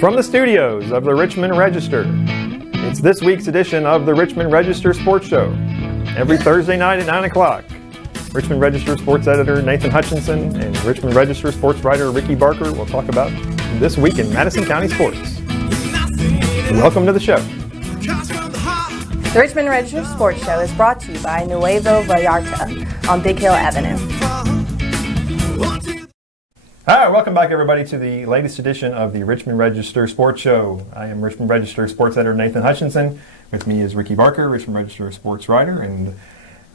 From the studios of the Richmond Register, it's this week's edition of the Richmond Register Sports Show. Every Thursday night at 9 o'clock, Richmond Register sports editor Nathan Hutchinson and Richmond Register sports writer Ricky Barker will talk about this week in Madison County sports. Welcome to the show. The Richmond Register Sports Show is brought to you by Nuevo Vallarta on Big Hill Avenue. Hi, welcome back everybody to the latest edition of the Richmond Register Sports Show. I am Richmond Register sports editor Nathan Hutchinson. With me is Ricky Barker, Richmond Register sports writer, and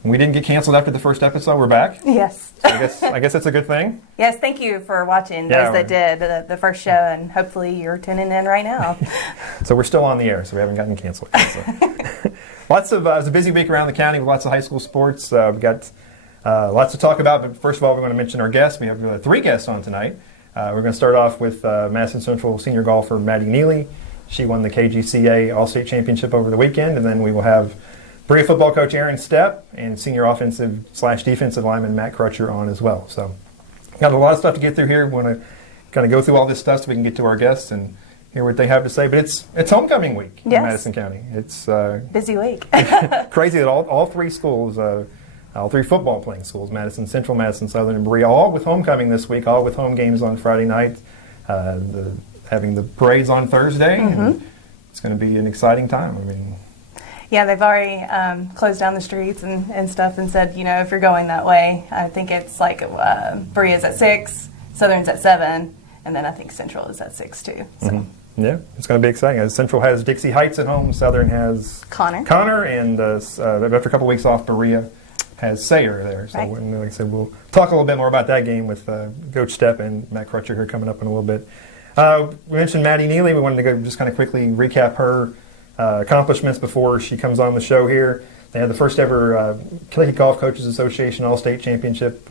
we didn't get canceled after the first episode. We're back. Yes. So I guess that's a good thing. Yes, thank you for watching, those that did the first show, and hopefully you're tuning in right now. So we're still on the air, so we haven't gotten canceled yet. So. It was a busy week around the county with lots of high school sports. We've got lots to talk about, but first of all, we want to mention our guests. We have three guests on tonight. We're going to start off with Madison Central senior golfer Maddie Neely. She won the KGCA All-State Championship over the weekend, and then we will have Berea football coach Aaron Sept and senior offensive/defensive lineman Matt Crutcher on as well. So got a lot of stuff to get through here. We want to kind of go through all this stuff so we can get to our guests and hear what they have to say. But it's homecoming week in Madison County. It's busy week. Crazy that all three schools, all three football playing schools, Madison Central, Madison Southern, and Berea, all with homecoming this week, all with home games on Friday night. Having the parades on Thursday. Mm-hmm. And it's going to be an exciting time. I mean, yeah, they've already closed down the streets and stuff and said, if you're going that way, I think it's like Berea's at 6, Southern's at 7, and then I think Central is at 6 too. So. Mm-hmm. Yeah, it's going to be exciting. Central has Dixie Heights at home, Southern has Connor, and after a couple weeks off, Berea has Sayre there. So, like I said, we'll talk a little bit more about that game with Coach Stepp and Matt Crutcher here coming up in a little bit. We mentioned Maddie Neely. We wanted to go just kind of quickly recap her accomplishments before she comes on the show here. They had the first ever Kentucky Golf Coaches Association All-State Championship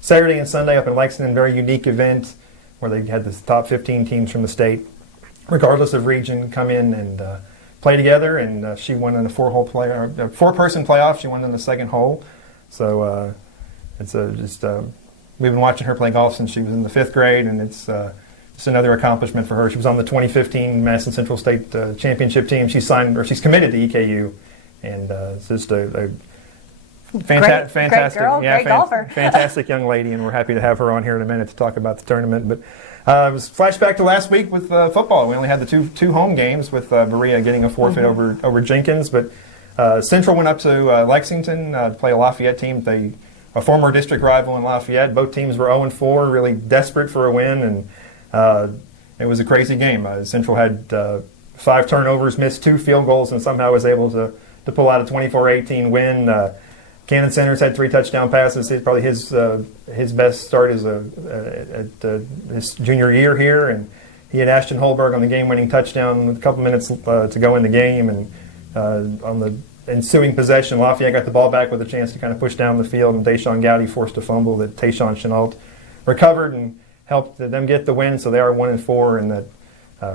Saturday and Sunday up in Lexington. Very unique event where they had the top 15 teams from the state, regardless of region, come in and play together. And she won in a four-person playoff. She won in the second hole. So it's we've been watching her play golf since she was in the 5th grade, and it's just another accomplishment for her. She was on the 2015 Madison Central State Championship team. She's committed to EKU, and it's just a fantastic girl, great golfer. Fantastic young lady, and we're happy to have her on here in a minute to talk about the tournament. But it was flashback to last week with football. We only had the two home games with Berea getting a forfeit over Jenkins, but Central went up to Lexington to play a Lafayette team. A former district rival in Lafayette. Both teams were 0-4, really desperate for a win, and it was a crazy game. Central had 5 turnovers, missed 2 field goals, and somehow was able to pull out a 24-18 win. Cannon Centers had 3 touchdown passes. Probably his best start is at his junior year here, and he had Ashton Holberg on the game-winning touchdown with a couple minutes to go in the game. And on the ensuing possession, Lafayette got the ball back with a chance to kind of push down the field, and Deshaun Gowdy forced a fumble that Tayshawn Chenault recovered and helped them get the win. So they are 1-4, and that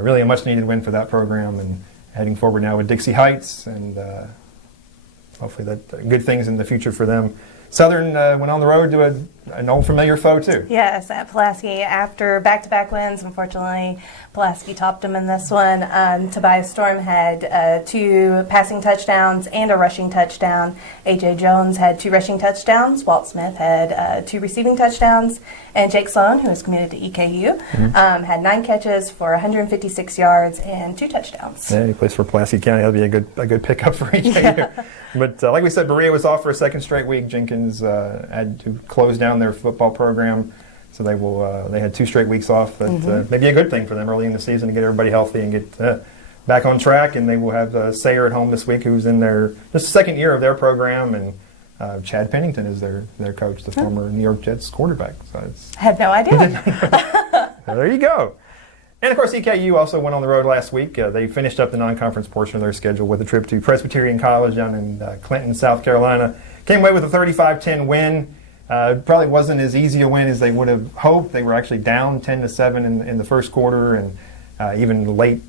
really a much-needed win for that program. And heading forward now with Dixie Heights, and hopefully that good things in the future for them. Southern went on the road to an old familiar foe too. Yes, at Pulaski after back-to-back wins. Unfortunately, Pulaski topped them in this one. Tobias Storm had 2 passing touchdowns and a rushing touchdown. A.J. Jones had 2 rushing touchdowns. Walt Smith had 2 receiving touchdowns. And Jake Sloan, who is committed to EKU, had 9 catches for 156 yards and 2 touchdowns. Yeah, he plays for Pulaski County. That'll be a good pickup for EKU. Yeah. But like we said, Berea was off for a second straight week. Jenkins had to close down their football program, so they had 2 straight weeks off. But maybe a good thing for them early in the season to get everybody healthy and get back on track. And they will have Sayre at home this week, who's in their second year of their program, and Chad Pennington is their coach, the former New York Jets quarterback. So I had no idea. There you go. And, of course, EKU also went on the road last week. They finished up the non-conference portion of their schedule with a trip to Presbyterian College down in Clinton, South Carolina. Came away with a 35-10 win. Probably wasn't as easy a win as they would have hoped. They were actually down 10-7 in the first quarter, and even late,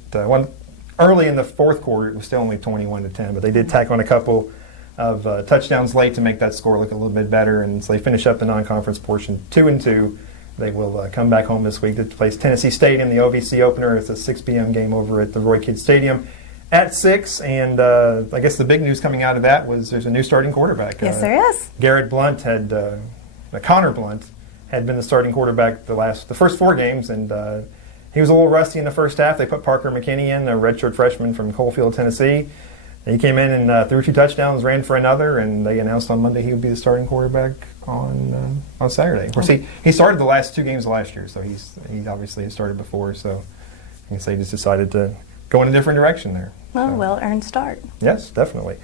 early in the fourth quarter, it was still only 21-10. But they did tack on a couple of touchdowns late to make that score look a little bit better, and so they finish up the non-conference portion 2-2. They will come back home this week to place Tennessee State in the OVC opener. It's a 6 p.m. game over at the Roy Kidd Stadium at 6. And I guess the big news coming out of that was there's a new starting quarterback. Yes, there is. Garrett Blunt Connor Blunt had been the starting quarterback the first 4 games, and he was a little rusty in the first half. They put Parker McKinney in, a redshirt freshman from Coalfield, Tennessee. He came in and threw 2 touchdowns, ran for another, and they announced on Monday he would be the starting quarterback on Saturday. Of course, he started the last 2 games of last year, so he obviously has started before. So I can say he just decided to go in a different direction there. Well, well-earned start. Yes, definitely.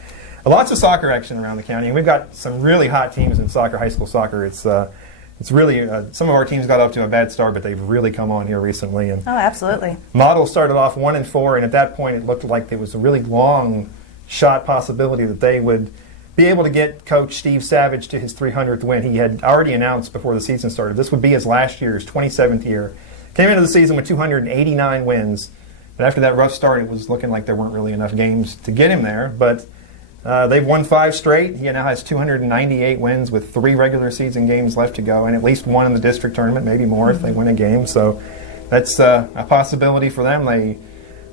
Lots of soccer action around the county, and we've got some really hot teams in soccer, high school soccer. It's really some of our teams got up to a bad start, but they've really come on here recently. And absolutely. Model started off 1-4, and at that point, it looked like there was a really long shot possibility that they would be able to get Coach Steve Savage to his 300th win. He had already announced before the season started this would be his last year, his 27th year. Came into the season with 289 wins, but after that rough start, it was looking like there weren't really enough games to get him there. But they've won 5 straight. He now has 298 wins with 3 regular season games left to go, and at least 1 in the district tournament, maybe more if they win a game. So that's a possibility for them.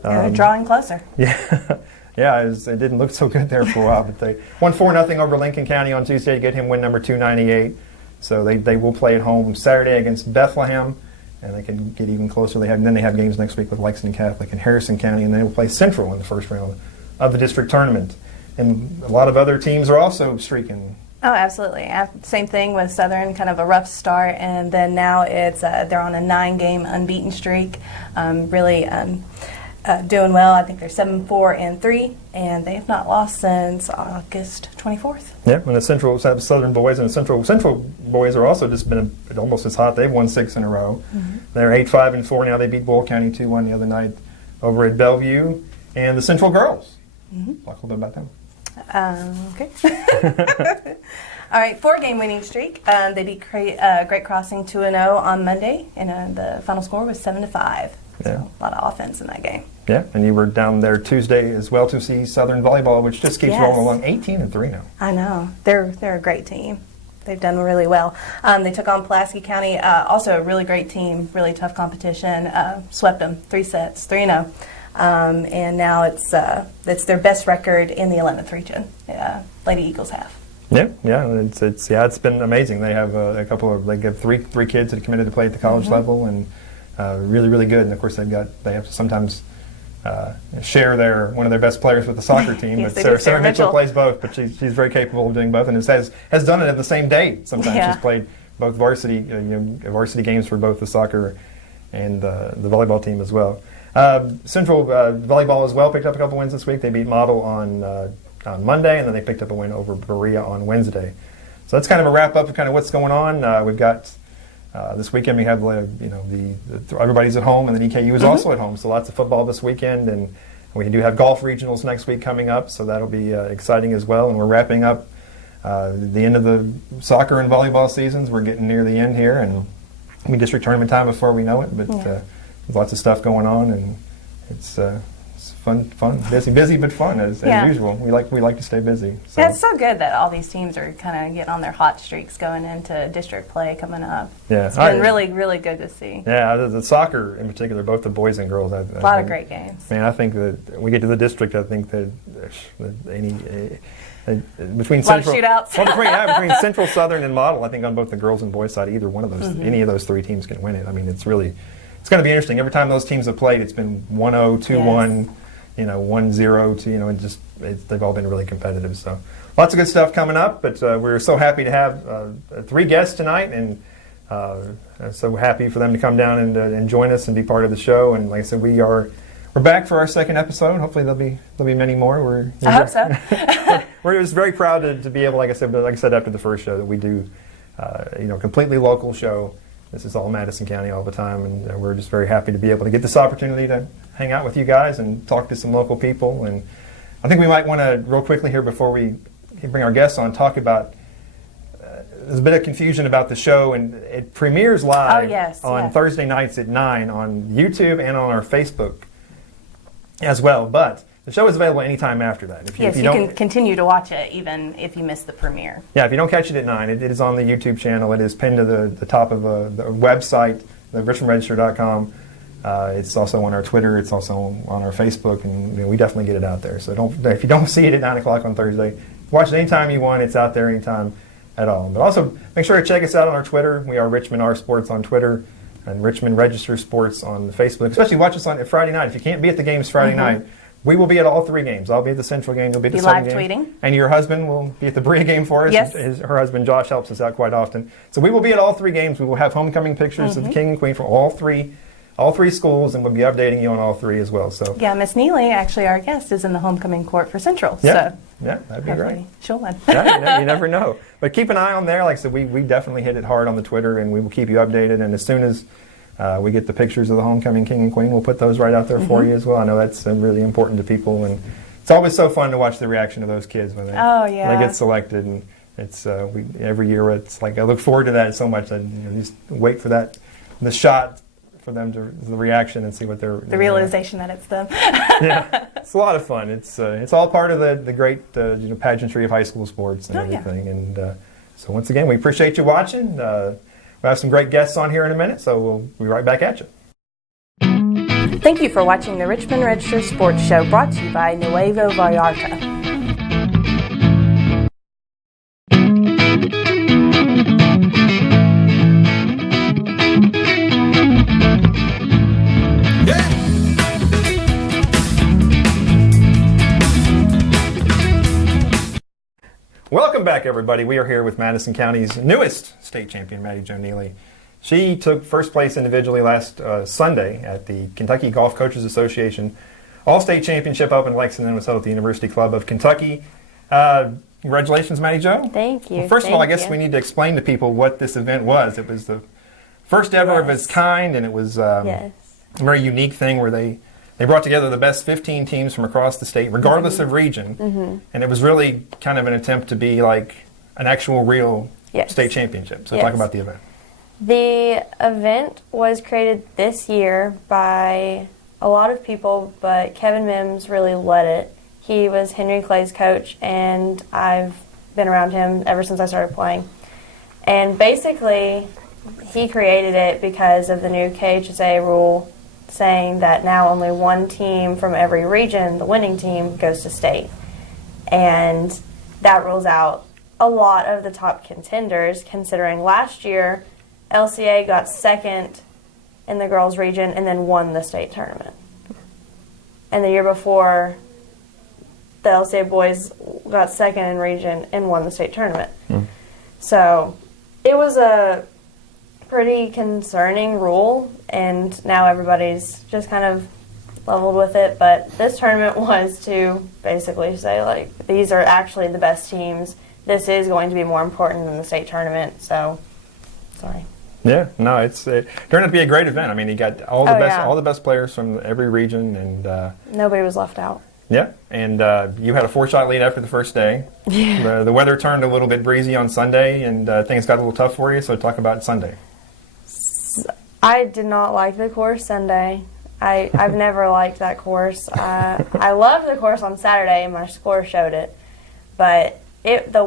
They're drawing closer. Yeah. Yeah, it didn't look so good there for a while, but they won 4-0 over Lincoln County on Tuesday to get him win number 298. So they will play at home Saturday against Bethlehem, and they can get even closer. They have games next week with Lexington Catholic and Harrison County, and they will play Central in the first round of the district tournament. And a lot of other teams are also streaking. Oh, absolutely. Same thing with Southern, kind of a rough start, and then now they're on a 9-game unbeaten streak. Really. Doing well. I think they're 7-4-3, and they have not lost since August 24th. Yeah, and the Southern boys and the Central boys are also just been almost as hot. They've won 6 in a row. Mm-hmm. They're 8-5-4 now. They beat Bull County 2-1 the other night over at Bellevue. And the Central girls. Mm-hmm. Talk a little bit about them. Okay. All right, 4-game winning streak. They beat Great Crossing 2-0 on Monday, and the final score was 7-5. Yeah. So a lot of offense in that game. Yeah, and you were down there Tuesday as well to see Southern volleyball, which just keeps rolling along. 18-3 now. I know. They're a great team. They've done really well. They took on Pulaski County, also a really great team, really tough competition. Swept them 3 sets, 3-0. And now it's their best record in the 11th region. Lady Eagles have. Yeah, it's been amazing. They have they have three kids that have committed to play at the college level, and really, really good. And of course, they have to sometimes share one of their best players with the soccer team. Yes, but Sarah Mitchell plays both, but she's very capable of doing both, and has done it at the same day. Sometimes she's played both varsity games for both the soccer and the volleyball team as well. Central volleyball as well picked up a couple wins this week. They beat Model on Monday, and then they picked up a win over Berea on Wednesday. So that's kind of a wrap up of kind of what's going on. We've got this weekend we have everybody's at home, and then EKU is also at home. So lots of football this weekend, and we do have golf regionals next week coming up. So that'll be exciting as well. And we're wrapping up the end of the soccer and volleyball seasons. We're getting near the end here, and we district tournament time before we know it. But there's lots of stuff going on, and it's fun, busy but fun as usual. We like to stay busy. So. Yeah, it's so good that all these teams are kind of getting on their hot streaks going into district play coming up. Yeah, it's been really, really good to see. Yeah, the soccer in particular, both the boys and girls. A lot of great games. Man, I think that we get to the district, I think that between Central, between Central, Southern, and Model, I think on both the girls and boys side, either one of those, any of those 3 teams can win it. I mean, it's going to be interesting. Every time those teams have played, it's been 1-0, 2-1. 1-0 to they've all been really competitive. So lots of good stuff coming up. But we're so happy to have 3 guests tonight, and so happy for them to come down and join us and be part of the show. And like I said, we're back for our 2nd episode. Hopefully there'll be many more. I hope so. We're just very proud to be able, like I said after the first show, that we do completely local show. This is all Madison County all the time, and we're just very happy to be able to get this opportunity to hang out with you guys and talk to some local people. And I think we might want to, real quickly here before we bring our guests on, talk about, there's a bit of confusion about the show, and it premieres live on Thursday nights at 9 on YouTube and on our Facebook as well. But The show is available anytime after that. Yes, you can continue to watch it even if you miss the premiere. Yeah, if you don't catch it at 9, it is on the YouTube channel. It is pinned to the top of the website, the richmondregister.com. It's also on our Twitter. It's also on our Facebook, and we definitely get it out there. So if you don't see it at 9 o'clock on Thursday, watch it anytime you want. It's out there anytime at all. But also, make sure to check us out on our Twitter. We are Richmond R Sports on Twitter and Richmond Register Sports on Facebook. Especially watch us on Friday night. If you can't be at the games Friday night, we will be at all 3 games. I'll be at the Central game. You'll be at the Southern game. Live tweeting. And your husband will be at the Berea game for us. Yes. Her husband Josh helps us out quite often. So we will be at all 3 games. We will have homecoming pictures of the King and Queen from all three schools, and we'll be updating you on all 3 as well. So yeah, Miss Neely, actually our guest, is in the homecoming court for Central. Yeah, So yeah, that'd be great. She'll win. Yeah, you never know. But keep an eye on there. Like I said, we definitely hit it hard on the Twitter, and we will keep you updated. And as soon as we get the pictures of the homecoming King and Queen, we'll put those right out there for you as well. I know that's really important to people, and it's always so fun to watch the reaction of those kids when they get selected. And it's every year it's like I look forward to that so much. I just wait for the shot for them to the reaction and see what they're the realization that it's them. Yeah, it's a lot of fun. It's all part of the great pageantry of high school sports and everything. And so once again, we appreciate you watching. We'll have some great guests on here in a minute, so we'll be right back at you. Thank you for watching the Richmond Register Sports Show, brought to you by Nuevo Vallarta. Welcome back, everybody. We are here with Madison County's newest state champion, Maddie Jo Neely. She took first place individually last Sunday at the Kentucky Golf Coaches Association All-State Championship up in Lexington. It was held at the University Club of Kentucky. Congratulations, Maddie Jo. Thank you. Well, first of all, I guess we need to explain to people what this event was. It was the first ever of its kind, and it was a very unique thing where they brought together the best 15 teams from across the state, regardless of region, and it was really kind of an attempt to be like an actual real state championship. So talk about the event. The event was created this year by a lot of people, but Kevin Mims really led it. He was Henry Clay's coach, and I've been around him ever since I started playing. And basically, he created it because of the new KHSA rule saying that now only one team from every region, the winning team, goes to state. And that rules out a lot of the top contenders, considering last year LCA got second in the girls' region and then won the state tournament. And the year before, the LCA boys got second in region and won the state tournament. So it was a pretty concerning rule, and now everybody's just kind of leveled with it. But this tournament was to basically say, like, these are actually the best teams. This is going to be more important than the state tournament. So, sorry. Yeah, no, it's turned out to be a great event. I mean, you got all the best players from every region, and nobody was left out. Yeah, and you had a 4-shot lead after the first day. The weather turned a little bit breezy on Sunday, and things got a little tough for you. So talk about Sunday. I did not like the course Sunday. I've never liked that course. I loved the course on Saturday, and my score showed it. But the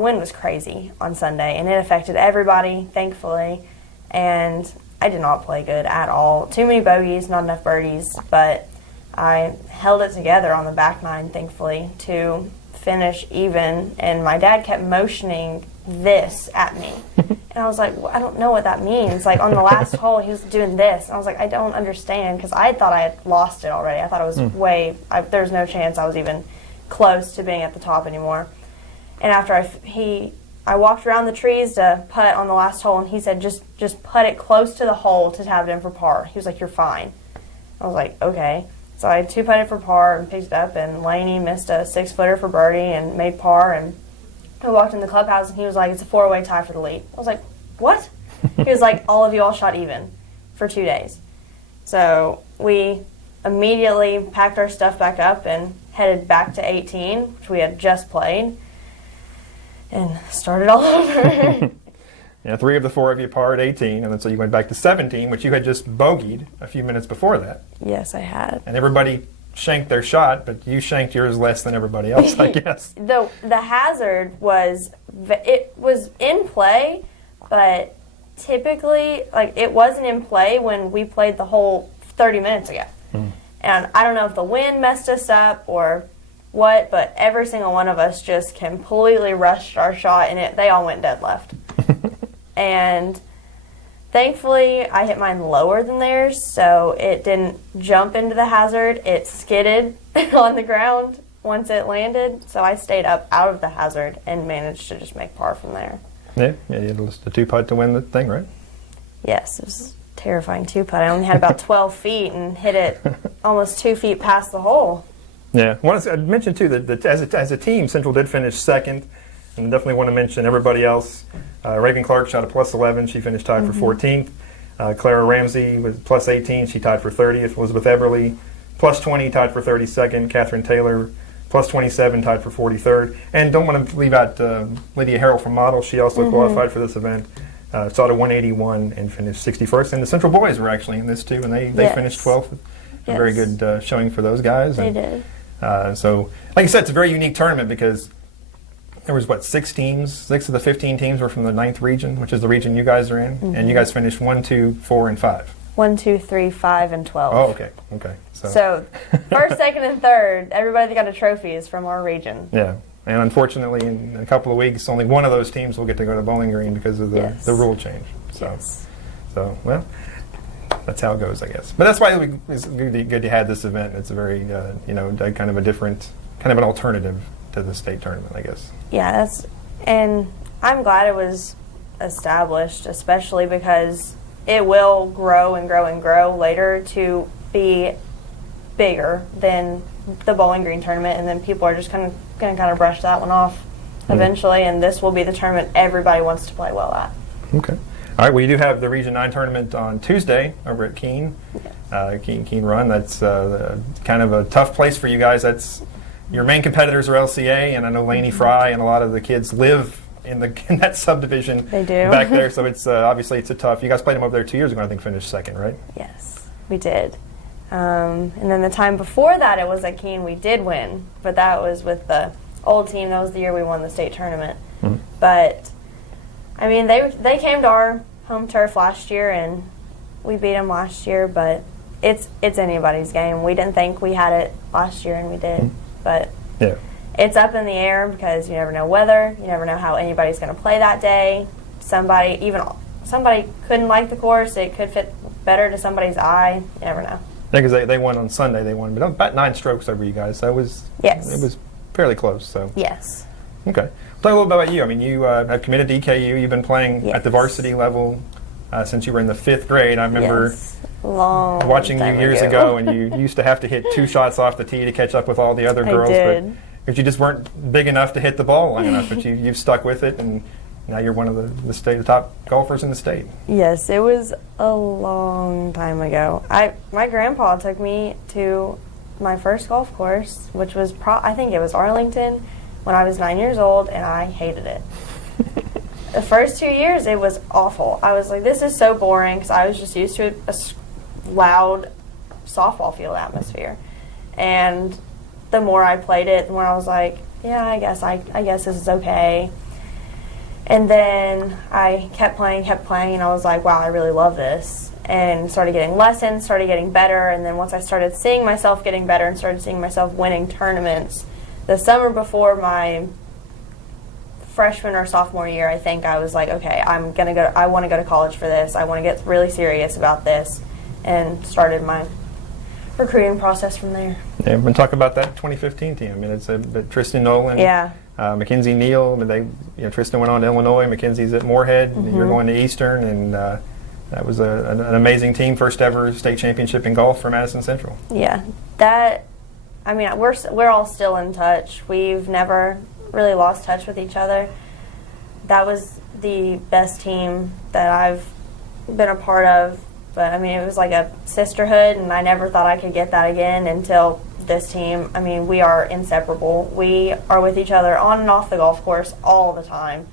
wind was crazy on Sunday, and it affected everybody, thankfully. And I did not play good at all. Too many bogeys, not enough birdies. But I held it together on the back nine, thankfully, to finish even. And my dad kept motioning this at me. And I was like, well, I don't know what that means. Like, on the last hole, he was doing this. And I was like, I don't understand, because I thought I had lost it already. I thought it was there was no chance I was even close to being at the top anymore. And after I walked around the trees to putt on the last hole, and he said, just putt it close to the hole to tap it in for par. He was like, you're fine. I was like, okay. So I 2-putted for par and picked it up, and Laney missed a 6-footer for birdie and made par, and I walked in the clubhouse, and he was like, it's a 4-way tie for the lead. I was like, what? He was like, all of you all shot even for 2 days. So we immediately packed our stuff back up and headed back to 18, which we had just played, and started all over. Yeah, 3 of the 4 of you parred 18, and then so you went back to 17, which you had just bogeyed a few minutes before that. Yes, I had. And everybody shanked their shot, but you shanked yours less than everybody else, I guess. The hazard was in play, but typically it wasn't in play when we played the whole 30 minutes ago. And I don't know if the wind messed us up or what, but every single one of us just completely rushed our shot, and they all went dead left. And thankfully, I hit mine lower than theirs, so it didn't jump into the hazard. It skidded on the ground once it landed, so I stayed up out of the hazard and managed to just make par from there. Yeah, you had just a 2-putt to win the thing, right? Yes, it was a terrifying 2-putt. I only had about 12 feet and hit it almost 2 feet past the hole. Yeah, I mentioned too that as a team, Central did finish second, and definitely want to mention everybody else. Raven Clark shot a +11; she finished tied for 14th. Clara Ramsey was +18; she tied for 30th. Elizabeth Eberly +20, tied for 32nd. Catherine Taylor +27, tied for 43rd. And don't want to leave out Lydia Harrell from Model. She also qualified for this event. Shot a 181 and finished 61st. And the Central boys were actually in this too, and they finished 12th. A very good showing for those guys. They did. So, like you said, it's a very unique tournament because there was, 6 teams? 6 of the 15 teams were from the 9th region, which is the region you guys are in. And you guys finished 1, 2, 4, and 5. 1, 2, 3, 5, and 12. Oh, okay. Okay. So first, second, and third, everybody that got a trophy is from our region. Yeah. And unfortunately, in a couple of weeks, only one of those teams will get to go to Bowling Green because of the rule change. So, well, that's how it goes, I guess. But that's why it's good to have this event. It's a very, kind of a different, kind of an alternative to the state tournament, I guess. Yeah, and I'm glad it was established, especially because it will grow and grow and grow later to be bigger than the Bowling Green tournament, and then people are just going to brush that one off eventually, and this will be the tournament everybody wants to play well at. Okay. All right, well, you do have the Region 9 tournament on Tuesday over at Keene. Yes. Keene Run. That's kind of a tough place for you guys. That's your main competitors are LCA, and I know Laney Fry and a lot of the kids live in that subdivision. They do. Back there, so it's obviously it's a tough. You guys played them over there 2 years ago, I think, finished second, right? Yes, we did. And then the time before that, it was at Keene. We did win, but that was with the old team. That was the year we won the state tournament. But I mean, they came to our home turf last year, and we beat them last year. But it's anybody's game. We didn't think we had it last year, and we did. But it's up in the air because you never know weather. You never know how anybody's going to play that day. Somebody couldn't like the course. It could fit better to somebody's eye. You never know. Yeah, because they won on Sunday. They won, but about 9 strokes over you guys. So it was fairly close. So yes. Okay. Talk a little bit about you. I mean, you have committed to EKU. You've been playing at the varsity level since you were in the 5th grade. I remember watching you years ago, and you used to have to hit 2 shots off the tee to catch up with all the other girls. I did. But you just weren't big enough to hit the ball long enough. But you've stuck with it, and now you're one of the top golfers in the state. Yes, it was a long time ago. My grandpa took me to my first golf course, which was I think it was Arlington, when I was 9 years old, and I hated it. The first 2 years, it was awful. I was like, this is so boring, because I was just used to a loud softball field atmosphere. And the more I played it, the more I was like, yeah, I guess this is okay. And then I kept playing, and I was like, wow, I really love this. And started getting lessons, started getting better, and then once I started seeing myself getting better and started seeing myself winning tournaments, the summer before my freshman or sophomore year, I think I was like, okay, I want to go to college for this. I want to get really serious about this, and started my recruiting process from there. Yeah, we're going to talk about that 2015 team. I mean, it's Tristan Nolan, Mackenzie Neal. Tristan went on to Illinois. Mackenzie's at Moorhead. You're going to Eastern, and that was an amazing team. First ever state championship in golf for Madison Central. Yeah, we're all still in touch. We've never really lost touch with each other. That was the best team that I've been a part of. But I mean, it was like a sisterhood, and I never thought I could get that again until this team. I mean, we are inseparable. We are with each other on and off the golf course all the time.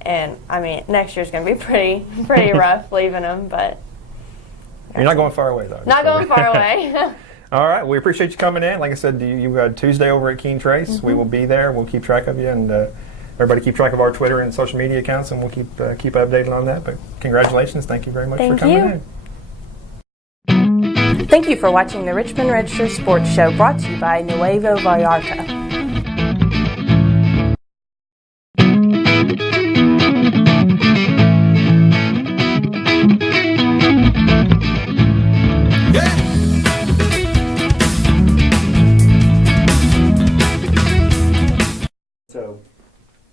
And I mean, next year's going to be pretty rough leaving them, but you're not going far away though. Not going far away. All right. We appreciate you coming in. Like I said, you got Tuesday over at Keene Trace. We will be there. We'll keep track of you, and everybody keep track of our Twitter and social media accounts, and we'll keep updated on that. But congratulations. Thank you very much for coming in. Thank you for watching the Richmond Register Sports Show, brought to you by Nuevo Vallarta.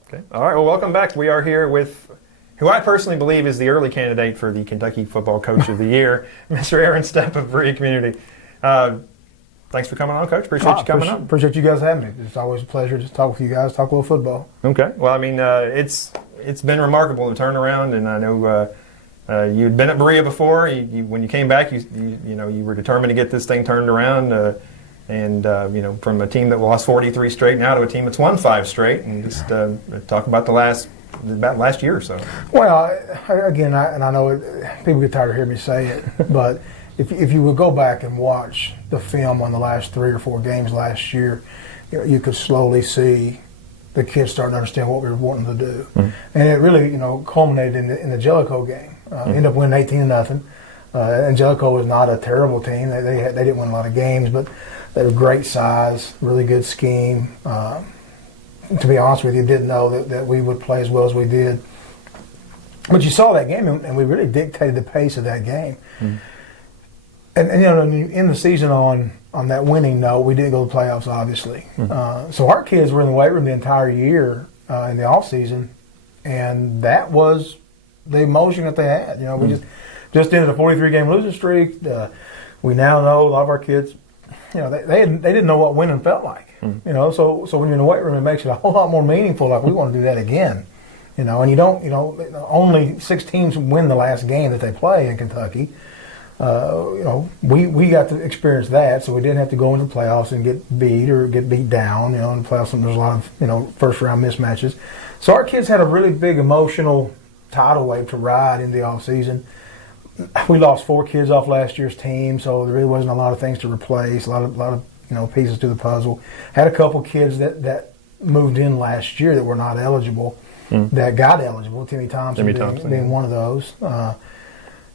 Okay. All right. Well, welcome back. We are here with who I personally believe is the early candidate for the Kentucky Football Coach of the Year, Mr. Aaron Sept of Berea Community. Thanks for coming on, Coach. Appreciate you coming on. Appreciate you guys having me. It's always a pleasure to talk with you guys, talk a little football. Okay. Well, I mean, it's been remarkable the turnaround, and I know you'd been at Berea before. When you came back, you were determined to get this thing turned around. From a team that lost 43 straight now to a team that's won 5 straight, and just talk about last year or so. Well, again, I know people get tired of hearing me say it, but if you would go back and watch the film on the last 3 or 4 games last year, you could slowly see the kids starting to understand what we were wanting to do, and it really culminated in the Jellicoe game. Ended up winning 18-0. And Jellicoe was not a terrible team. They didn't win a lot of games, but they were great size, really good scheme. To be honest with you, didn't know that we would play as well as we did. But you saw that game, and we really dictated the pace of that game. And in the season on that winning note, we didn't go to the playoffs, obviously. So our kids were in the weight room the entire year in the off season, and that was the emotion that they had. We just ended a 43-game losing streak. We now know a lot of our kids, they didn't know what winning felt like. So when you're in the weight room, it makes it a whole lot more meaningful. Like, we want to do that again. And you don't. Only 6 teams win the last game that they play in Kentucky. We got to experience that, so we didn't have to go into the playoffs and get beat or get beat down. In the playoffs, there's a lot of first round mismatches. So our kids had a really big emotional tidal wave to ride in the off season. We lost 4 kids off last year's team, so there really wasn't a lot of things to replace. A lot of pieces to the puzzle. Had a couple kids that moved in last year that were not eligible, that got eligible. Timmy Thompson being one of those.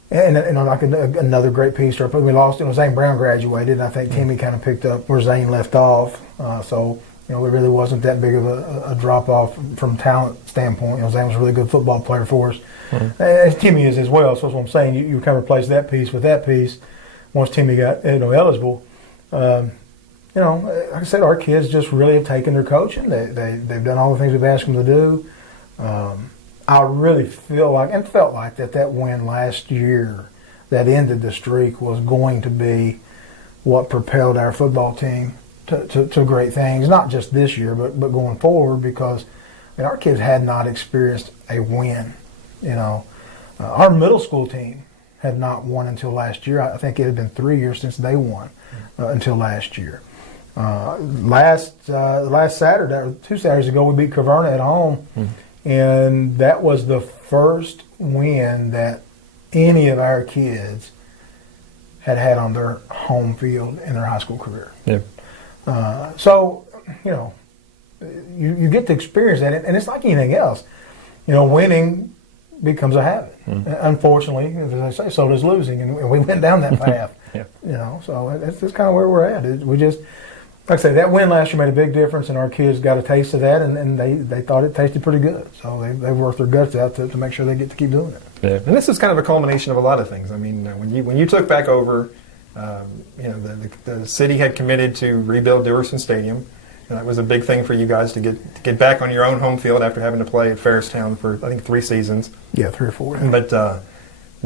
And like another great piece. We lost. Zane Brown graduated, and I think Timmy kind of picked up where Zane left off. So it really wasn't that big of a drop off from talent standpoint. Zane was a really good football player for us. As Timmy is as well. So that's what I'm saying. You kind of replace that piece with that piece once Timmy got eligible. Like I said, our kids just really have taken their coaching. They've done all the things we've asked them to do. I really felt like that win last year that ended the streak was going to be what propelled our football team to great things. Not just this year, but going forward, because our kids had not experienced a win. Our middle school team had not won until last year. I think it had been 3 years since they won until last year. Last Saturday, or 2 Saturdays ago, we beat Caverna at home, and that was the first win that any of our kids had on their home field in their high school career. Yeah. So you get to experience that, and it's like anything else. Winning becomes a habit. Unfortunately, as I say, so does losing, and we went down that path. So that's just kind of where we're at. We just, like I say, that win last year made a big difference, and our kids got a taste of that, and they thought it tasted pretty good. So they worked their guts out to make sure they get to keep doing it. Yeah, and this is kind of a culmination of a lot of things. I mean, when you took back over, the city had committed to rebuild Diverson Stadium. And that was a big thing for you guys to get back on your own home field after having to play at Ferristown for, I think, 3 seasons. Yeah, 3 or 4. Yeah. But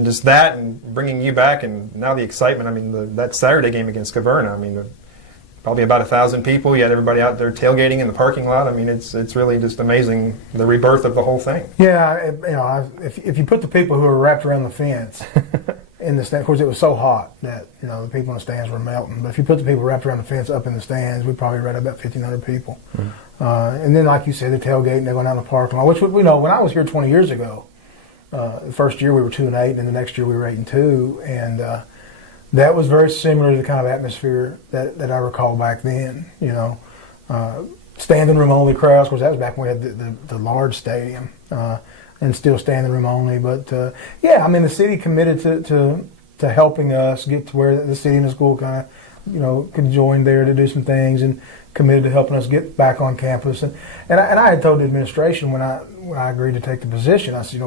just that and bringing you back, and now the excitement. I mean, that Saturday game against Caverna. I mean, probably about 1,000 people. You had everybody out there tailgating in the parking lot. I mean, it's really just amazing, the rebirth of the whole thing. Yeah, if you put the people who were wrapped around the fence in the stand, of course it was so hot that the people in the stands were melting. But if you put the people wrapped around the fence up in the stands, we probably read about 1,500 people. And then, like you said, the tailgating, they went out in the parking lot. Which when I was here 20 years ago, the first year we were 2-8, and the next year we were 8-2, and that was very similar to the kind of atmosphere that I recall back then. Standing room only crowds. Of course, that was back when we had the large stadium and still standing room only. But the city committed to helping us get to where the city and the school kind of could join there to do some things, and committed to helping us get back on campus. And I had told the administration when I agreed to take the position, I said,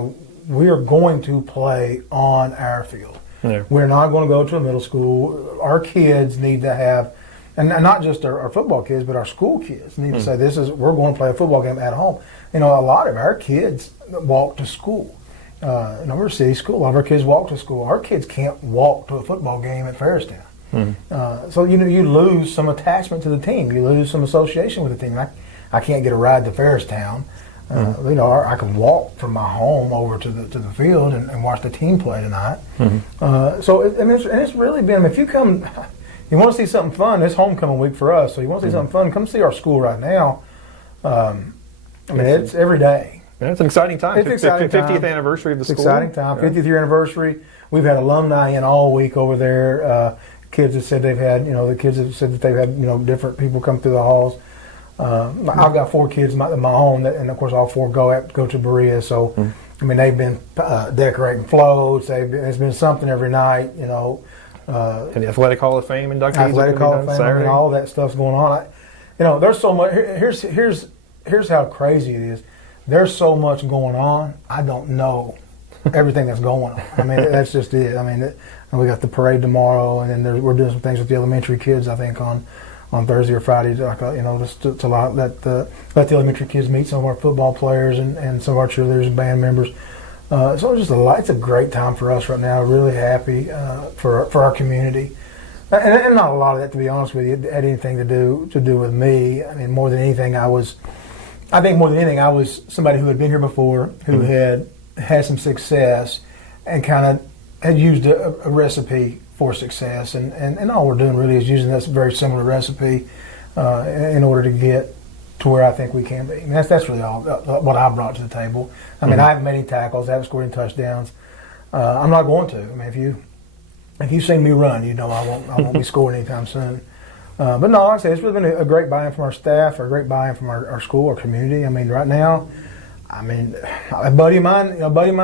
we are going to play on our field. Yeah. We're not going to go to a middle school. Our kids need to have, and not just our football kids, but our school kids need to say, we're going to play a football game at home. A lot of our kids walk to school. We're a city school. A lot of our kids walk to school. Our kids can't walk to a football game at Ferristown. So you lose some attachment to the team. You lose some association with the team. I can't get a ride to Ferristown. I can walk from my home over to the field and watch the team play tonight. It's really been. If you come, you want to see something fun. It's homecoming week for us, so you want to see something fun. Come see our school right now. It's every day. Yeah, it's an exciting time. It's an exciting 50th time. anniversary of the school. Exciting time. 50th year anniversary. We've had alumni in all week over there. Kids have said they've had, the kids have said that they've had, different people come through the halls. I've got 4 kids in my own, and of course all 4 go to Berea. So, they've been decorating floats. It's been something every night, And the Athletic Hall of Fame inductees. Athletic Hall of Fame, Saturday. and all that stuff's going on. There's so much. Here's how crazy it is. There's so much going on. I don't know everything that's going on. That's just it. We got the parade tomorrow, and then we're doing some things with the elementary kids. I think on Thursday or Friday, just to let the elementary kids meet some of our football players and some of our cheerleaders and band members. So it's just it's a great time for us right now. Really happy for our community, and not a lot of that, to be honest with you, had anything to do with me. More than anything, I was somebody who had been here before, who had some success, and kind of had used a recipe for success, and all we're doing really is using this very similar recipe in order to get to where I think we can be. That's really all what I brought to the table. I haven't made any tackles, I haven't scored any touchdowns. I'm not going to. If you've seen me run, I won't be scoring anytime soon. But no, like I say, it's really been a great buy-in from our staff, a great buy-in from our school, our community. Right now, a buddy of mine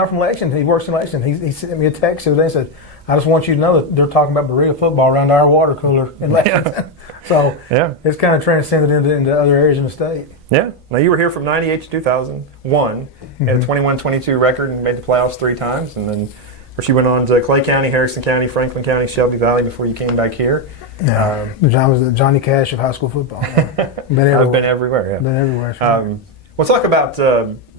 from Lexington, he works in Lexington. He sent me a text the other day and said, I just want you to know that they're talking about Berea football around our water cooler in Lexington. So it's kind of transcended into other areas in the state. Yeah. Now, you were here from 98 to 2001, had a 21-22 record and made the playoffs 3 times. And then, of course, you went on to Clay County, Harrison County, Franklin County, Shelby Valley before you came back here. Yeah. John was the Johnny Cash of high school football. I've been everywhere, yeah. Been everywhere. Sure. We'll talk about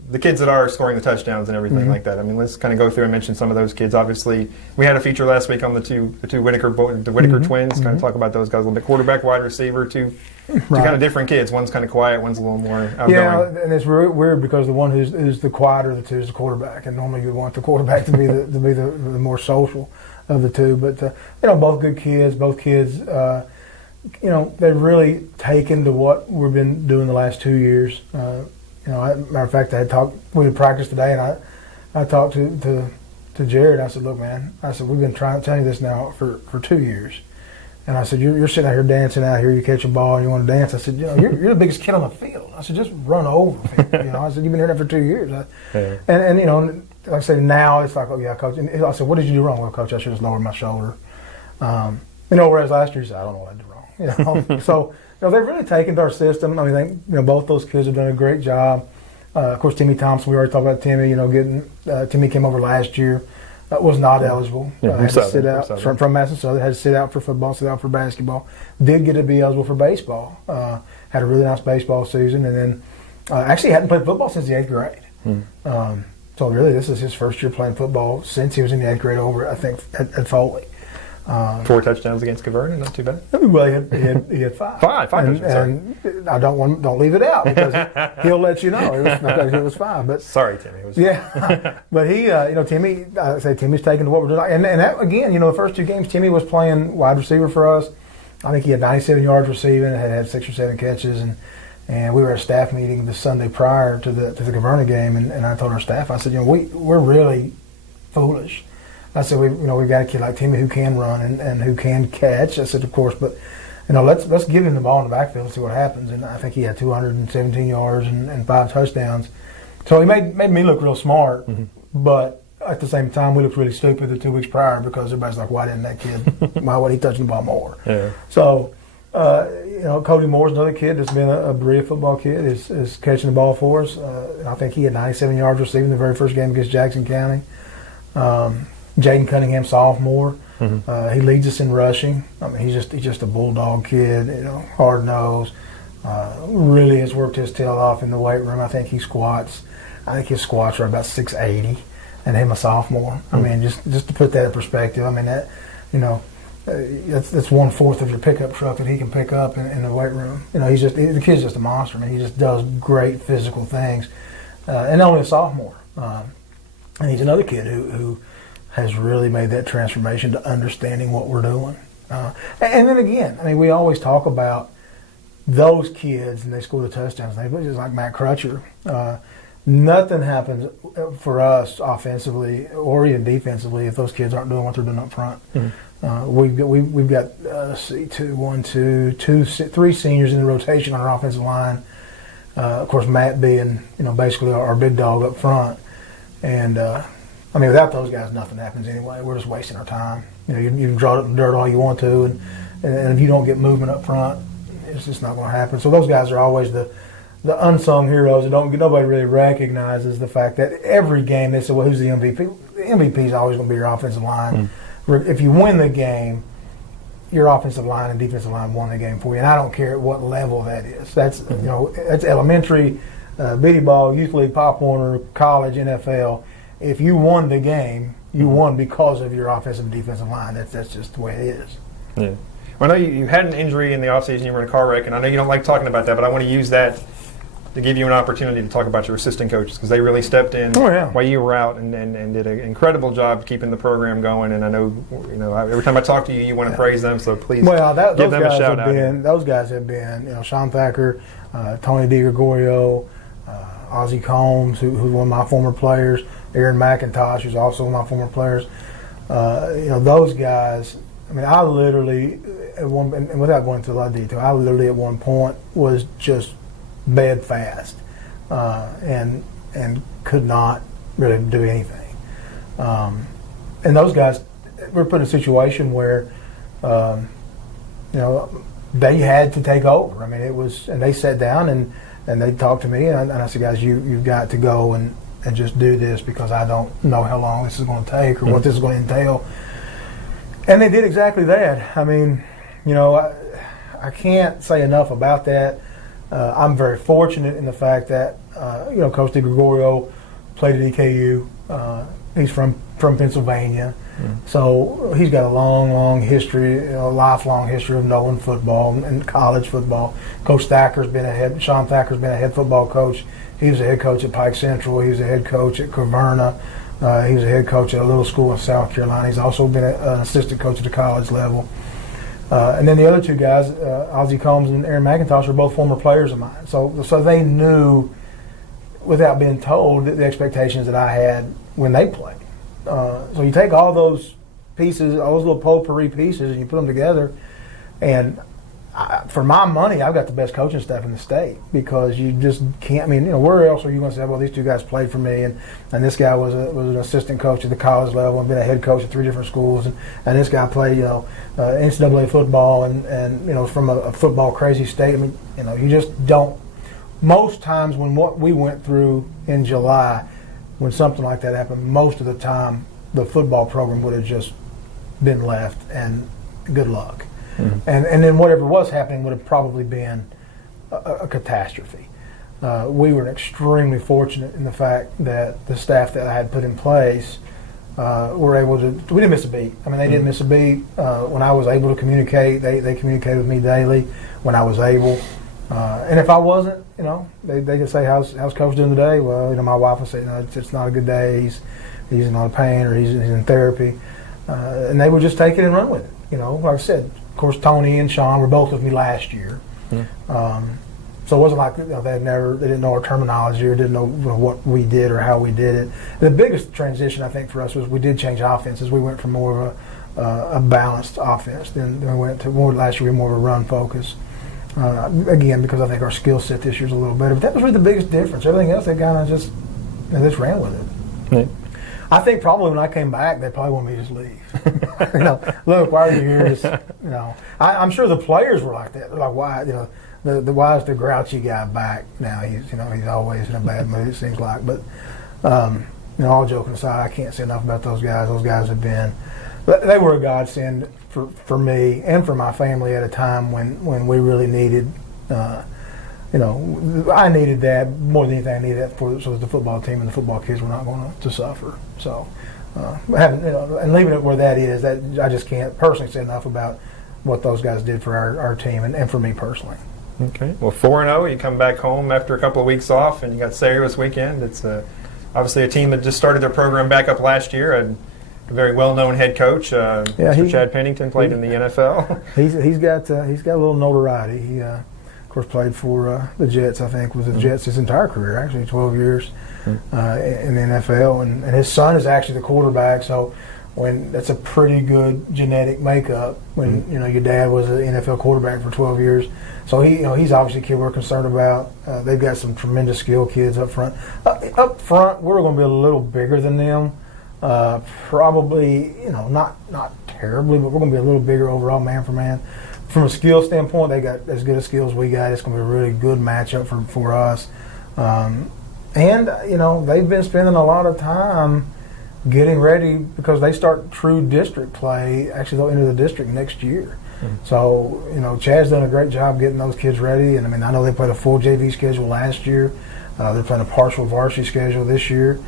the kids that are scoring the touchdowns and everything like that. Let's kind of go through and mention some of those kids. Obviously, we had a feature last week on the two Whitaker twins. Kind of talk about those guys a little bit. Quarterback, wide receiver, two kind of different kids. One's kind of quiet, one's a little more outgoing. Yeah, and it's weird because the one who's the quieter of the two is the quarterback, and normally you would want the quarterback to be the more social of the two. But both good kids. Both kids, they've really taken to what we've been doing the last 2 years. Matter of fact, we had practice today, and I talked to Jared. I said, look, man, we've been trying to tell you this now for 2 years. And I said, you're sitting out here dancing out here, you catch a ball and you want to dance. I said, you're the biggest kid on the field. I said, just run over me. I said, you've been here for 2 years. And like I said, now it's like, oh yeah, coach. And I said, what did you do wrong? Well, coach, I should have lowered my shoulder. Whereas last year he said, I don't know what I did wrong. So they've really taken to our system. Both those kids have done a great job. Of course, Timmy Thompson, we already talked about Timmy. Timmy came over last year. Was not eligible. Had to sit out from Madison Southern. Had to sit out for football, sit out for basketball. Did get to be eligible for baseball. Had a really nice baseball season, and then actually hadn't played football since the 8th grade. So really, this is his first year playing football since he was in the 8th grade over, I think, at Foley. 4 touchdowns against Caverna, not too bad. Well, he had 5. Five touchdowns. And I don't leave it out because he'll let you know it was 5. But sorry, Timmy. But he, Timmy, I say Timmy's taking to what we're doing, and that again, the first 2 games, Timmy was playing wide receiver for us. I think he had 97 yards receiving, had 6 or 7 catches, and we were at a staff meeting the Sunday prior to the Caverna game, and I told our staff, I said, we're really foolish I said, we've got a kid like Timmy who can run and who can catch. I said, of course, but let's give him the ball in the backfield and see what happens. And I think he had 217 yards and 5 touchdowns. So he made me look real smart, but at the same time, we looked really stupid the 2 weeks prior because everybody's like, why didn't that kid, why wasn't he touching the ball more? Yeah. So, Cody Moore's another kid that's been a Berea football kid, is catching the ball for us. I think he had 97 yards receiving the very first game against Jackson County. Jaden Cunningham, sophomore. He leads us in rushing. I mean, he's just a bulldog kid, hard nosed. Really has worked his tail off in the weight room. I think his squats are about 680, and him a sophomore. I mean, just to put that in perspective. I mean that, that's 1/4 of your pickup truck that he can pick up in the weight room. The kid's just a monster. I mean, he just does great physical things, and only a sophomore. And he's another kid who has really made that transformation to understanding what we're doing. And then again, I mean, we always talk about those kids and they score the touchdowns. They just like Matt Crutcher. Nothing happens for us offensively or even defensively if those kids aren't doing what they're doing up front. We've got let's see, 3 seniors in the rotation on our offensive line. Of course, Matt being basically our big dog up front. And I mean, without those guys, nothing happens anyway. We're just wasting our time. You can draw up the dirt all you want to, and if you don't get movement up front, it's just not going to happen. So those guys are always the unsung heroes. Nobody really recognizes the fact that every game they say, well, who's the MVP? The MVP is always going to be your offensive line. If you win the game, your offensive line and defensive line won the game for you, and I don't care at what level that is. That's that's elementary, bitty ball, youth league, Pop Warner, college, NFL. If you won the game, you won because of your offensive and defensive line. That's just the way it is. Yeah. Well, I know you had an injury in the offseason. You were in a car wreck, and I know you don't like talking about that, but I want to use that to give you an opportunity to talk about your assistant coaches because they really stepped in while you were out and did an incredible job keeping the program going. And I know, every time I talk to you, you want to praise them. So please give them a shout out. Those guys have been, Sean Thacker, Tony DiGregorio, Ozzie Combs, who's one of my former players, Aaron McIntosh, who's also one of my former players. Those guys. I mean, I literally, and without going into a lot of detail, I literally at one point was just bedfast and could not really do anything. And those guys were put in a situation where, they had to take over. I mean, and they sat down and they talked to me, and I said, guys, you've got to go and just do this because I don't know how long this is going to take or what this is going to entail. And they did exactly that. I mean, I can't say enough about that. I'm very fortunate in the fact that, Coach DiGregorio played at EKU. He's from Pennsylvania. So he's got a long history, a lifelong history of knowing football and college football. Coach Sean Thacker's been a head football coach. He was a head coach at Pike Central. He was a head coach at Caverna. He was a head coach at a little school in South Carolina. He's also been an assistant coach at the college level. And then the other 2 guys, Ozzie Combs and Aaron McIntosh, are both former players of mine. So they knew, without being told, the expectations that I had when they played. So you take all those pieces, all those little potpourri pieces, and you put them together. And for my money, I've got the best coaching staff in the state because you just can't. I mean, where else are you going to say, well, these 2 guys played for me, and this guy was an assistant coach at the college level and been a head coach at 3 different schools, and this guy played, NCAA football and from a football crazy state. I mean, you just don't. Most times when what we went through in July, when something like that happened, most of the time the football program would have just been left and good luck. And then whatever was happening would have probably been a catastrophe. We were extremely fortunate in the fact that the staff that I had put in place were able to. We didn't miss a beat. I mean, they didn't miss a beat. When I was able to communicate, they communicated with me daily when I was able. And if I wasn't, they just say, "How's Coach doing today?" Well, my wife would say, it's not a good day. He's in a lot of pain, or he's in therapy, and they would just take it and run with it. Like I said. Of course, Tony and Sean were both with me last year. So it wasn't like they didn't know our terminology or didn't know what we did or how we did it. The biggest transition I think for us was we did change offenses. We went from more of a balanced offense. Then we went to last year we were more of a run focus. Again, because I think our skill set this year's a little better. But that was really the biggest difference. Everything else, they kind of just ran with it. Yeah. I think probably when I came back, they probably wanted me to just leave. Look, why are you here? Just, I'm sure the players were like that. They're like, why? Why is the grouchy guy back now? He's always in a bad mood. It seems like. But all joking aside, I can't say enough about those guys. Those guys have been. They were a godsend for me and for my family at a time when we really needed. I needed that more than anything. I needed that so that the football team and the football kids were not going to suffer. So, and leaving it where that is, that I just can't personally say enough about what those guys did for our team and for me personally. Okay. Well, 4-0. You come back home after a couple of weeks off, and you got Sayre this weekend. It's obviously a team that just started their program back up last year. A very well-known head coach, Mr. Chad Pennington, played in the NFL. He's got a little notoriety. He of course played for the Jets. I think was the Jets his entire career, actually 12 years in the NFL, and his son is actually the quarterback. So that's a pretty good genetic makeup. When your dad was an NFL quarterback for 12 years, so he's obviously a kid we're concerned about. They've got some tremendous skill kids up front. Up front, we're going to be a little bigger than them. Probably, not terribly, but we're going to be a little bigger overall, man for man. From a skill standpoint, they got as good a skills we got. It's going to be a really good matchup for us. And they've been spending a lot of time getting ready because they start true district play. Actually, they'll enter the district next year. So, Chad's done a great job getting those kids ready. And, I know they played a full JV schedule last year. They're playing a partial varsity schedule this year.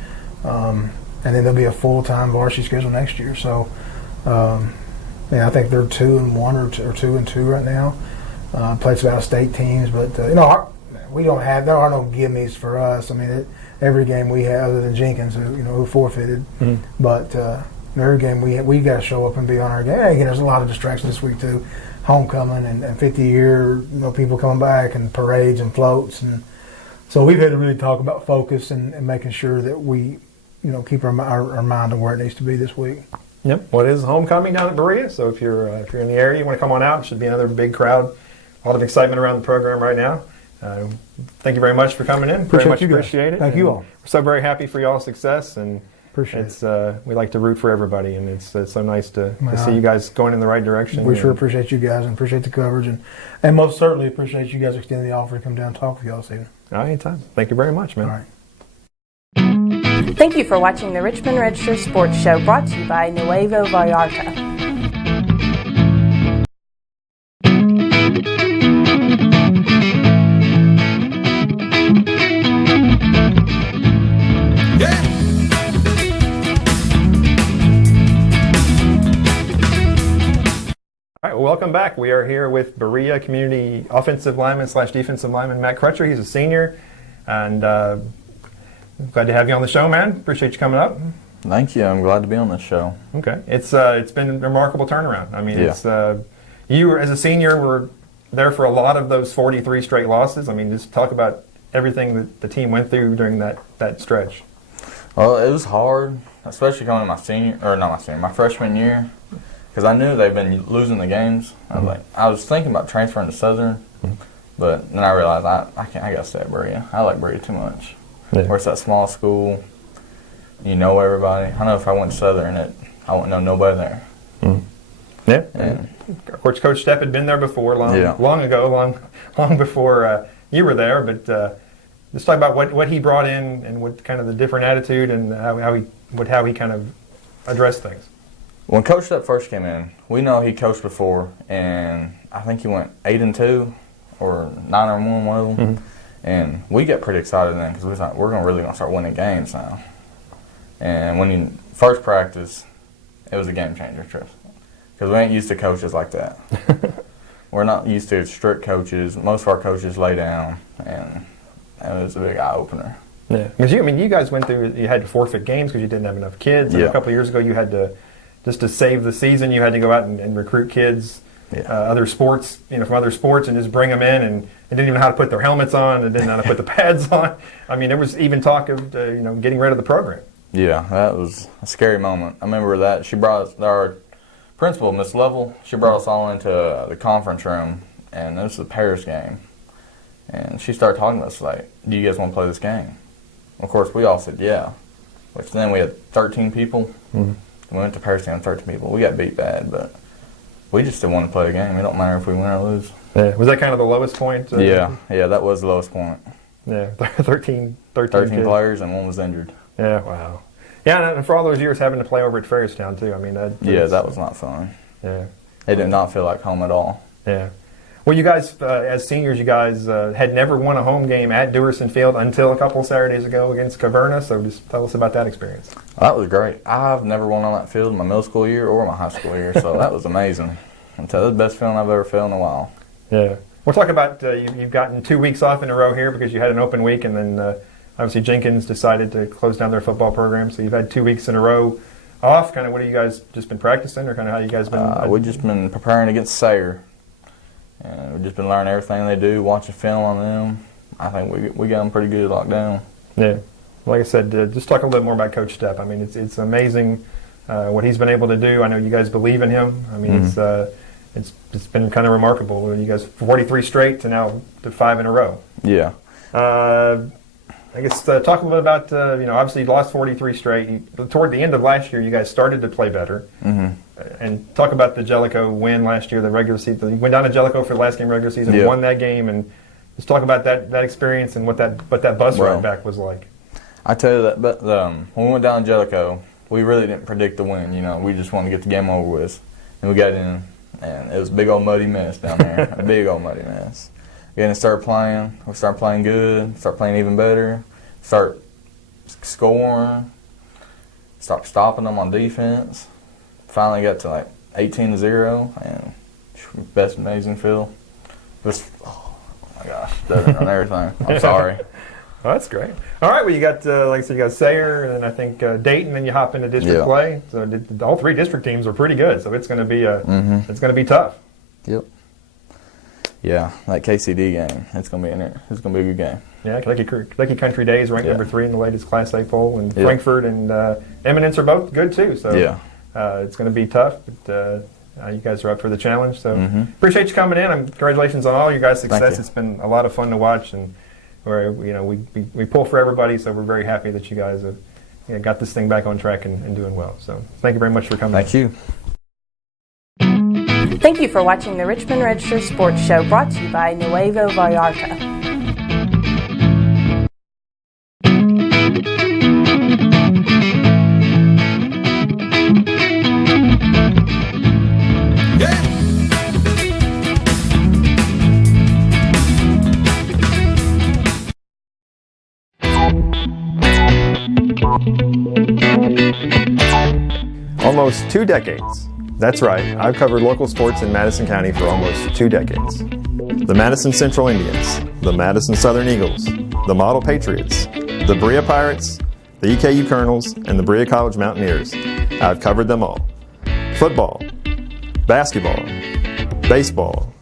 And then there'll be a full-time varsity schedule next year. So, I think they're 2-1 or 2-2 right now. Plays about state teams, but we don't have. There are no gimmies for us. Every game we have, other than Jenkins, who forfeited, but every game we got to show up and be on our game. Again, there's a lot of distractions this week too, homecoming and 50-year, people coming back and parades and floats, and so we've had to really talk about focus and making sure that we, keep our mind on where it needs to be this week. Yep. Well, it is homecoming down at Berea, so if you're in the area, you want to come on out. It should be another big crowd. A lot of excitement around the program right now. Thank you very much for coming in. Very much appreciate it. Thank you all. We're so very happy for y'all's success, and appreciate it. We like to root for everybody, and it's so nice to see you guys going in the right direction. We sure appreciate you guys and appreciate the coverage, and most certainly appreciate you guys extending the offer to come down and talk with y'all this evening. Anytime. Thank you very much, man. All right. Thank you for watching the Richmond Register Sports Show, brought to you by Nuevo Vallarta. All right, well, welcome back. We are here with Berea Community offensive lineman / defensive lineman Matt Crutcher. He's a senior, and glad to have you on the show, man. Appreciate you coming up. Thank you. I'm glad to be on this show. Okay, it's been a remarkable turnaround. It's you as a senior were there for a lot of those 43 straight losses. Just talk about everything that the team went through during that stretch. Well, it was hard, especially coming to my freshman year, because I knew they've been losing the games. I was thinking about transferring to Southern, but then I realized I gotta stay at Berea. I like Berea too much. Yeah. Where it's that small school, you know everybody. I know if I went Southern, I wouldn't know nobody there. Yeah. Of course, Coach Sept had been there before, long ago, long before you were there. But let's talk about what he brought in and what kind of the different attitude and how he kind of addressed things. When Coach Sept first came in, we know he coached before, and I think he went 8-2 or 9-1, one of them. And we got pretty excited then because we thought we're really going to start winning games now. And when you first practice, it was a game changer, trust me. Because we ain't used to coaches like that. We're not used to strict coaches. Most of our coaches lay down, and it was a big eye-opener. Yeah, because you guys went through, you had to forfeit games because you didn't have enough kids. And a couple of years ago, you had to, just to save the season, you had to go out and recruit kids, other sports, from other sports, and just bring them in. And They didn't even know how to put their helmets on. They didn't know how to put the pads on. I mean, there was even talk of getting rid of the program. Yeah, that was a scary moment. I remember that she brought us, our principal, Miss Lovell, she brought us all into the conference room, and this was the Paris game. And she started talking to us like, do you guys want to play this game? Of course, we all said yeah. Which then we had 13 people. Mm-hmm. We went to Paris game, 13 people. We got beat bad, but we just still want to play the game. It don't matter if we win or lose. Yeah. Was that kind of the lowest point? Yeah, that was the lowest point. Yeah, 13 players and one was injured. Yeah, wow. Yeah, and for all those years having to play over at Fairstown too. I mean, that was not fun. Yeah, it did not feel like home at all. Yeah. Well, you guys, as seniors, you guys had never won a home game at Dewerson Field until a couple Saturdays ago against Caverna. So just tell us about that experience. That was great. I've never won on that field in my middle school year or my high school year, so that was amazing. That's the best feeling I've ever felt in a while. Yeah. We'll talk about you've gotten 2 weeks off in a row here because you had an open week, and then obviously Jenkins decided to close down their football program. So you've had 2 weeks in a row off. Kind of what have you guys just been practicing, or kind of how you guys been? We've just been preparing against Sayre. We've just been learning everything they do, watching film on them. I think we got them pretty good locked down. Yeah. Like I said, just talk a little bit more about Coach Stepp. I mean, it's amazing what he's been able to do. I know you guys believe in him. I mean, it's been kind of remarkable. You guys 43 straight to now to 5 in a row. Yeah. I guess talk a little bit about obviously you lost 43 straight. Toward the end of last year, you guys started to play better. Mm-hmm. And talk about the Jellicoe win last year, the regular season. You went down to Jellicoe for the last game of regular season, won that game, and just talk about that experience and what that bus ride back was like. I tell you that, but when we went down to Jellicoe, we really didn't predict the win. We just wanted to get the game over with, and we got in, and it was a big old muddy mess down there, a big old muddy mess. And started playing. We started playing good. Started playing even better. Start scoring. Start stopping them on defense. Finally got to like 18-0, and best amazing feel. Just, oh my gosh, stuttering on everything. I'm sorry. Well, that's great. All right, well, you got, like I said, you got Sayre, and then I think Dayton, and you hop into district play. So all 3 district teams are pretty good, so it's going to be it's going to be tough. Yep. Yeah, that KCD game, it's going to be in there. It's going to be a good game. Yeah, Kentucky Country Days ranked number 3 in the latest Class A poll, and Frankfort and Eminence are both good too. So it's going to be tough, but you guys are up for the challenge. So appreciate you coming in. Congratulations on all your guys' success. It's been a lot of fun to watch, and we pull for everybody. So we're very happy that you guys have got this thing back on track and doing well. So thank you very much for coming. Thank you. Thank you for watching the Richmond Register Sports Show, brought to you by Nuevo Vallarta. Almost 2 decades. That's right, I've covered local sports in Madison County for almost 2 decades. The Madison Central Indians, the Madison Southern Eagles, the Model Patriots, the Berea Pirates, the EKU Colonels, and the Berea College Mountaineers. I've covered them all. Football, basketball, baseball,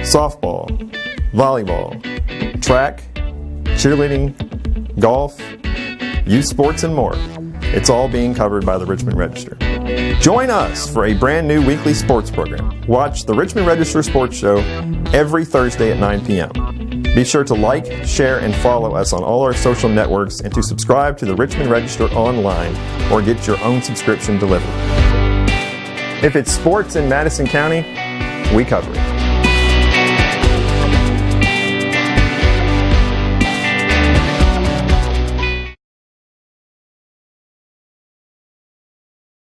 softball, volleyball, track, cheerleading, golf, youth sports, and more. It's all being covered by the Richmond Register. Join us for a brand new weekly sports program. Watch the Richmond Register Sports Show every Thursday at 9 p.m. Be sure to like, share, and follow us on all our social networks, and to subscribe to the Richmond Register online or get your own subscription delivered. If it's sports in Madison County, we cover it.